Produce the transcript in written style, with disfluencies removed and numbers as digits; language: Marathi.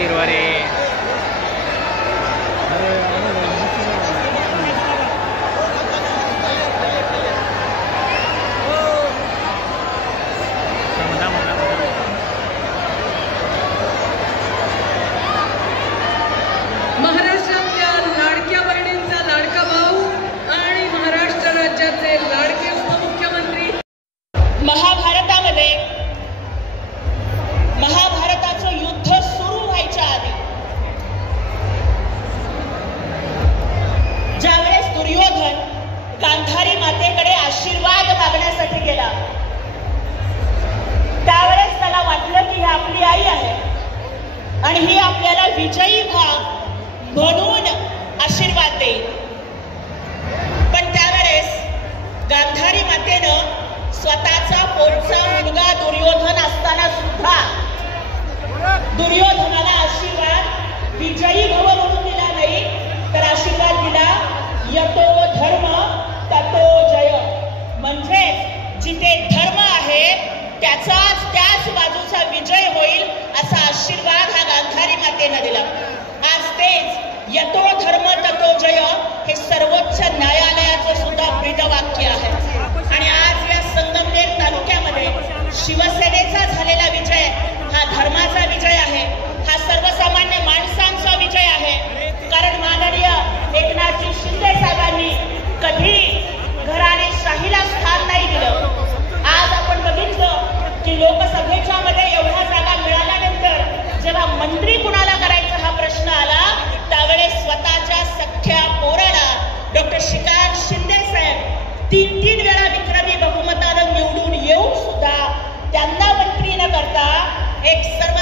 तिरवारे महाराष्ट्रातल्या लाडक्या बहिणींचा लाडका भाऊ आणि महाराष्ट्र राज्याचे लाडके उपमुख्यमंत्री। महाभारताचं युद्ध सुरू व्हायच्या आधी ज्यावेळेस दुर्योधन गांधारी मातेकडे आशीर्वाद मागण्यासाठी गेला त्यावेळेस त्याला वाटलं की ही आपली आई आहे आणि ही आपल्याला विजयी व्हा म्हणून आशीर्वाद देईल। पण त्यावेळेस गांधारी मातेनं स्वतःचा पोटचा मुलगा दुर्योधन असताना सुद्धा दुर्योधनाला आशीर्वाद विजयी भव म्हणून दिला नाही, तर आशीर्वाद दिला यतो धर्म ततो जय। म्हणजे जिथे धर्म आहे त्याच बाजूचा विजय होईल असा आशीर्वाद हा गांधारी मातेनं दिला। आज तेच यतो धर्म ततो जय हे सर्वोच्च न्यायालयाचं सुद्धा ब्रीदवाक्य आहे। आणि आज या संगमनेर तालुक्यामध्ये शिवसेनेचा झालेला विजय हा धर्माचा विजय आहे, हा सर्वसामान्य माणसांचा विजय आहे। कारण माननीय एकनाथजी शिंदे साहेबांनी कधी घराणेशाहीला स्थान नाही दिलं। आज आपण बघितलं की लोकसभेच्या मध्ये एवढ्या जागा मिळाल्यानंतर जेव्हा मंत्री कुणाला करायचा हा प्रश्न आला त्यावेळेस स्वतःच्या सख्या पोराला डॉक्टर श्रीकांत शिंदे साहेब 3 वेळा विक्रमी बहुमतानं निवडून येऊन सुद्धा त्यांना मंत्री न करता एक सर्व